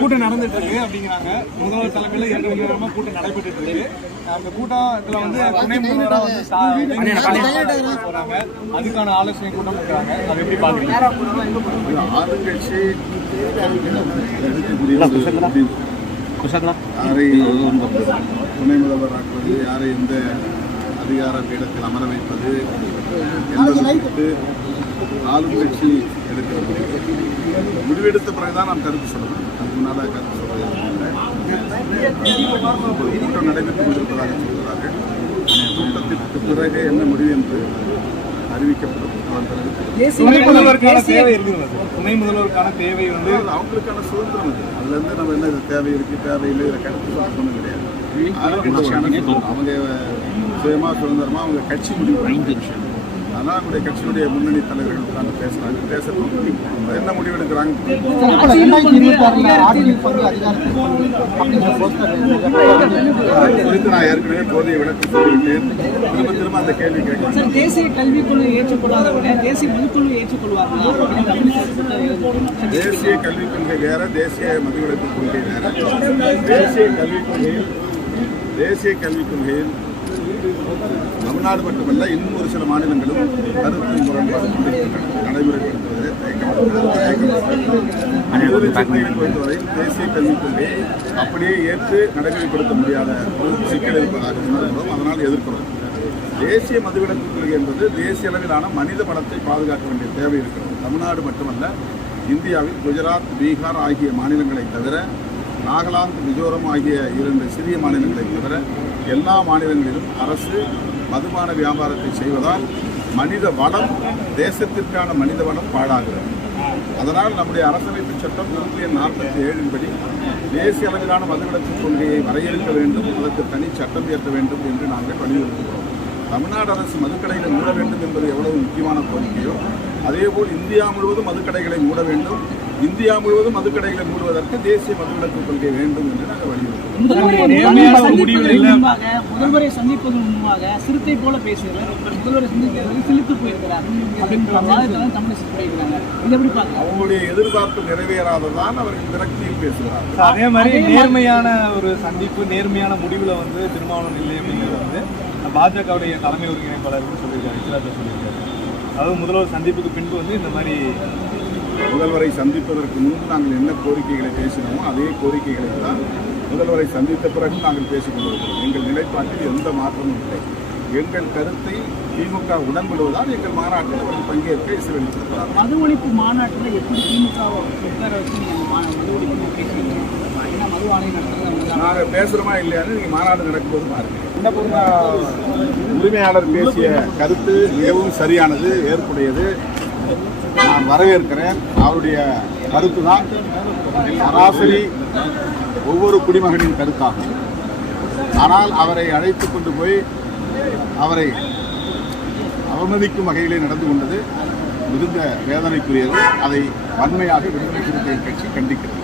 கூட்டம் நடந்துட்டு இருக்கு அப்படிங்கிறாங்க. முதல்வர் தலைமையில் இரண்டு மணி நேரமா கூட்டம் நடைபெற்று இருக்கு. அந்த கூட்டத்துல வந்து துணை முதல்வரா வந்து போறாங்க. அதுக்கான ஆலோசனை கூட்டம் இருக்கிறாங்க அதை எப்படி பாக்குறீங்க ஆளுங்கட்சி யாரை துணை முதல்வர் ஆக்குவது யாரை எந்த அதிகார பீடத்தில் அமர வைப்பது என்பது குறித்து ஆளுங்கட்சி எடுக்கிற முடிவு. முடிவெடுத்த பிறகுதான் நாம் கருத்து சொல்லணும் அதுக்கு முன்னால் கருத்து ஒரு கூட்டம் நடைபெற்றுக் கொண்டிருப்பதாக சொல்கிறார்கள். கூட்டத்திற்கு பிறகு என்ன முடிவு என்று அறிவிக்கப்படும். துணை முதல்வருக்கான தேவை இருக்குது துணை முதல்வருக்கான தேவை வந்து அவங்களுக்கான சுதந்திரம் அது. அதுல இருந்து நம்ம என்ன இது தேவை இருக்கு தேவையில்லை கருத்து சொல்ல ஒன்றும் கிடையாது. அவங்க சுயமா சுதந்திரமா அவங்க கட்சி முடிவு அதனால் அவங்களுடைய கட்சியுடைய முன்னணி தலைவர்கள் உட்கார்ந்து பேசுறாங்க. பேசட்டும் என்ன முடிவு எடுக்கிறாங்க? குறித்து நான் ஏற்கனவே போதிய விளக்கம் சொல்லிவிட்டேன் திரும்ப திரும்ப அந்த கேள்வி கேட்கிறேன் தேசிய கல்விக்குழு ஏற்றுக்கொள்ளாதவங்க தேசிய பொதுக்குழு ஏற்றுக்கொள்வார்களா தேசிய கல்விக் கொள்கை வேற தேசிய மதுவிலக்கு கொள்கை வேற. தேசிய கல்விக் கொள்கையில் தேசிய கல்விக் கொள்கையில் தமிழ்நாடு மட்டுமல்ல இன்னும் ஒரு சில மாநிலங்களும் கருத்து முரண்பாடு கொண்டிருக்கின்றன. நடைமுறைப்படுத்துவதில் தயக்கப்பட்டது பொறுத்தவரை தேசிய கல்விக் கொள்கையை அப்படியே ஏற்று நடைமுறைப்படுத்த முடியாத ஒரு சிக்கல் இருப்பதாக உணர்கிறோம் அதனால் எதிர்க்கிறோம். தேசிய மதுவிலக்கு கொள்கை என்பது தேசிய அளவிலான மனித வளத்தை பாதுகாக்க வேண்டிய தேவை இருக்கிறது. தமிழ்நாடு மட்டுமல்ல இந்தியாவில் குஜராத் பீகார் ஆகிய மாநிலங்களை தவிர நாகாலாந்து மிசோரம் ஆகிய இரண்டு சிறிய மாநிலங்களை தவிர எல்லா மாநிலங்களிலும் அரசு மதுபான வியாபாரத்தை செய்வதால் மனித வளம் தேசத்திற்கான மனித வளம் பாழாகிறது. அதனால் நம்முடைய அரசமைப்பு சட்டம் உறுப்பு எண் நாற்பத்தி ஏழின்படி தேசிய அளவிலான மதுவிலக்கு கொள்கையை வரையறுக்க வேண்டும். அதற்கு தனி சட்டம் இயற்ற வேண்டும் என்று நாங்கள் வலியுறுத்துகிறோம். தமிழ்நாடு அரசு மதுக்கடைகளை மூட வேண்டும் என்பது எவ்வளவு முக்கியமான கோரிக்கையோ அதேபோல் இந்தியா முழுவதும் மதுக்கடைகளை மூட வேண்டும். இந்தியா முழுவதும் மதுக்கடைகளை மூடுவதற்கு தேசிய மதுவிலக்கு கொள்கை வேண்டும் என்று நாங்கள் வலியுறுத்துகிறோம். முதல்வரை இல்லை. முன்பாக சிறுத்தை போல பேசுகிறார் முதல்வரை சந்திக்கிறது சிலித்து போயிருக்கிறார். அவங்களுடைய எதிர்பார்ப்பு நிறைவேறாததான் அவர்கள் விரக்தியில் பேசுகிறார்கள் அதே மாதிரி நேர்மையான ஒரு சந்திப்பு நேர்மையான முடிவுல வந்து திருமாவளவன் இல்லை அப்படிங்கிறது வந்து பாஜகவுடைய தலைமை ஒருங்கிணைப்பாளர் வந்து சொல்லியிருக்காரு இஸ்லாத்தை சொல்லியிருக்காரு. அதாவது முதல்வர் சந்திப்புக்கு பின்பு வந்து இந்த மாதிரி முதல்வரை சந்திப்பதற்கு முன்பு நாங்கள் என்ன கோரிக்கைகளை பேசினோமோ அதே கோரிக்கைகளை தான் முதல்வரை சந்தித்த பிறகு நாங்கள் பேசிக் கொண்டிருக்கிறோம். எங்கள் நிலைப்பாட்டில் எந்த மாற்றமும் இல்லை. எங்கள் கருத்தை திமுக உடன்படுவதால் எங்கள் மாநாட்டில் அவர்கள் பங்கேற்க இசைவளித்திருக்கிறார் மது ஒழிப்பு மாநாட்டில் எப்படி திமுக நாங்கள் பேசுகிறோமா இல்லையான்னு நீங்கள் மாநாடு நடக்கும்போது பாருங்கள் உரிமையாளர் பேசிய கருத்து மிகவும் சரியானது ஏற்புடையது. நான் வரவேற்கிறேன். அவருடைய கருத்து தான் சராசரி ஒவ்வொரு குடிமகனின் கருத்தாகும். ஆனால் அவரை அழைத்து கொண்டு போய் அவரை அவமதிக்கும் வகையிலே நடந்து கொண்டது மிகுந்த வேதனைக்குரியது. அதை வன்மையாக விடுதலை சிறுத்தைகள் கட்சி கண்டிக்கிறது.